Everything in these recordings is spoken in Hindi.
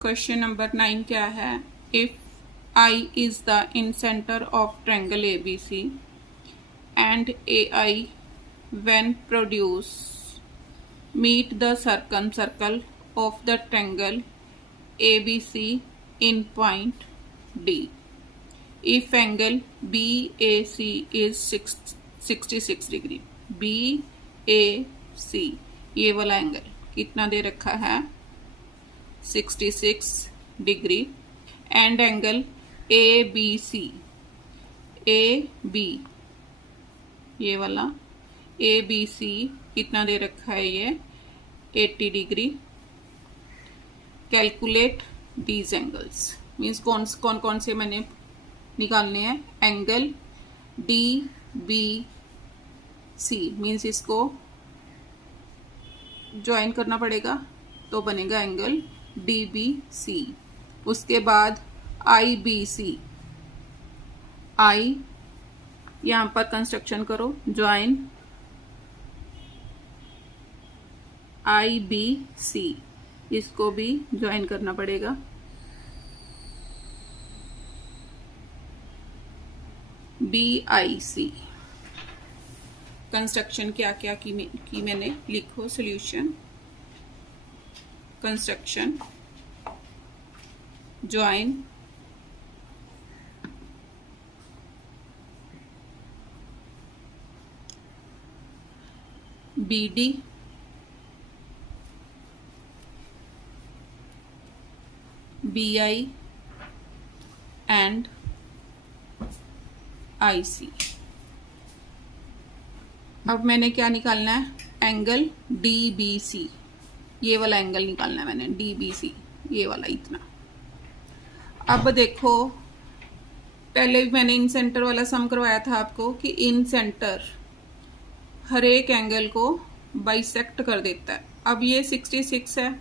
क्वेश्चन नंबर 9 क्या है? If I is the incenter of triangle ABC and AI when produced meet the circumcircle of the triangle ABC in point D. If angle BAC is 66 degree, BAC ये वाला एंगल कितना दे रखा है? 66 degree and angle ABC AB ये वाला ABC कितना दे रखा है? ये 80 degree. Calculate these angles means कौन कौन से मैंने निकालने हैं? एंगल DBC मीन्स इसको ज्वाइन करना पड़ेगा तो बनेगा एंगल DBC। उसके बाद IBC, I यहां पर कंस्ट्रक्शन करो, ज्वाइन IBC, इसको भी ज्वाइन करना पड़ेगा। BIC कंस्ट्रक्शन क्या क्या की मैंने लिखो solution. Construction join BD BI and IC। अब मैंने क्या निकालना है? एंगल DBC, ये वाला एंगल निकालना है मैंने, DBC ये वाला इतना। अब देखो पहले मैंने इन सेंटर वाला सम करवाया था आपको कि इन सेंटर हर एक एंगल को बाइसेक्ट कर देता है। अब ये 66 है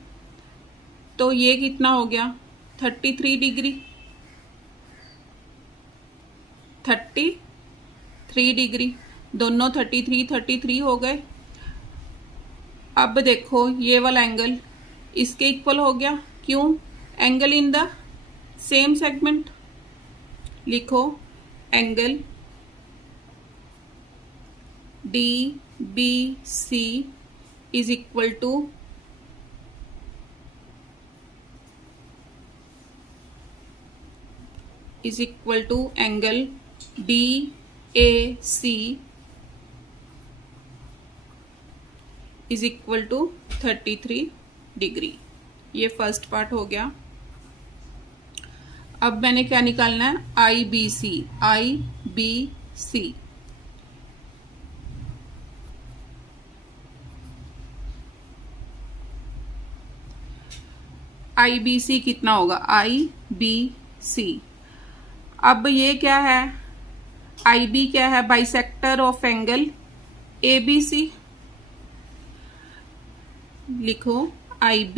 तो ये कितना हो गया? 33 डिग्री, 33 डिग्री, दोनों 33 हो गए। अब देखो ये वाला एंगल इसके इक्वल हो गया। क्यों? Angle in the same segment. लिखो angle DBC is equal to angle DAC is equal to 33 degree. ये फर्स्ट पार्ट हो गया। अब मैंने क्या निकालना है? IBC IBC कितना होगा? IBC। अब ये क्या है? IB क्या है? Bisector of angle ABC। लिखो IB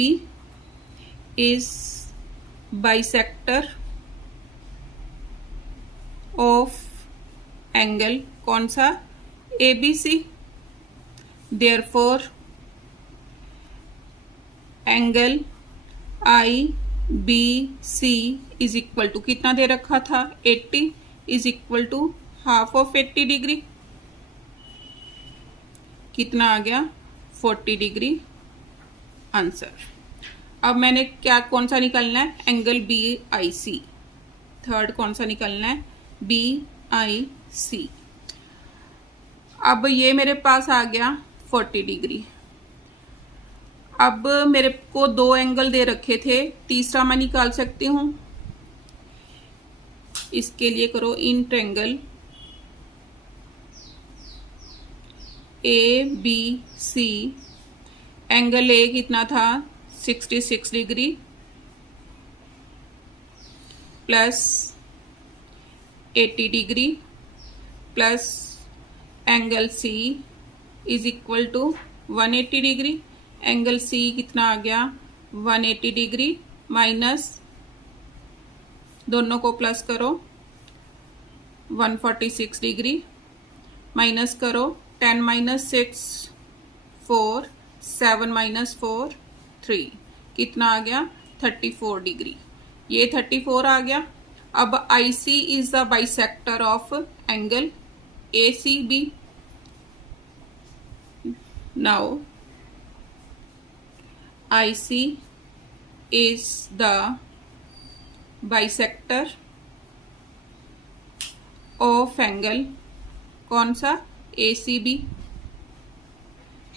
is bisector of angle कौन सा? ABC। Therefore angle IBC is equal to कितना दे रखा था? 80 is equal to half of 80 degree. कितना आ गया? 40 डिग्री आंसर। अब मैंने क्या कौन सा निकालना है? Angle BIC। थर्ड कौन सा निकालना है? BIC। अब ये मेरे पास आ गया 40 डिग्री। अब मेरे को दो एंगल दे रखे थे, तीसरा मैं निकाल सकती हूं। इसके लिए करो in triangle ABC। Angle A कितना था? 66 degree plus 80 degree plus angle C is equal to 180 degree. Angle C कितना आ गया? 180 डिग्री माइनस दोनों को प्लस करो 146 डिग्री माइनस करो 10 माइनस 6 4 7 माइनस 4 3 कितना आ गया 34 डिग्री, ये 34 आ गया। अब IC is the bisector of angle ACB। Now IC is the bisector of angle कौन सा, ACB।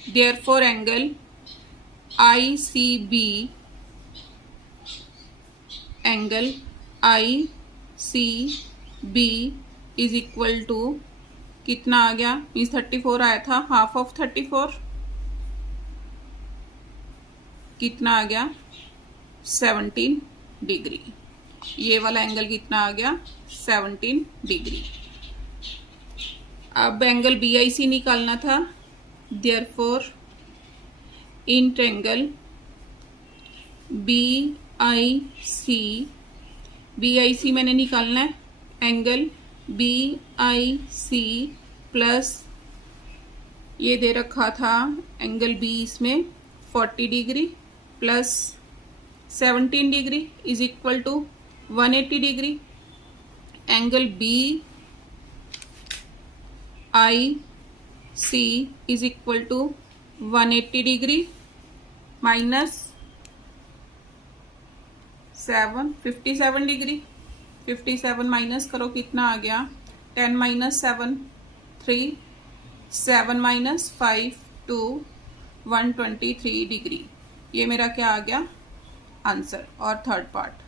Therefore angle ICB, angle ICB is equal to कितना आ गया, मीन्स 34 आया था, हाफ ऑफ 34 कितना आ गया, 17 डिग्री। ये वाला एंगल कितना आ गया, 17 डिग्री। अब एंगल BIC निकालना था, देयरफॉर इन ट्रायंगल BIC मैंने निकालना है, एंगल BIC प्लस ये दे रखा था एंगल B इसमें 40 degree plus 17 degree is equal to 180 degree. Angle BIC is equal to 180 degree minus 57 degree. 57 minus करो कितना आ गया, 10 माइनस 7 3, 7 माइनस 5 2, 123 डिग्री। ये मेरा क्या आ गया आंसर और थर्ड पार्ट।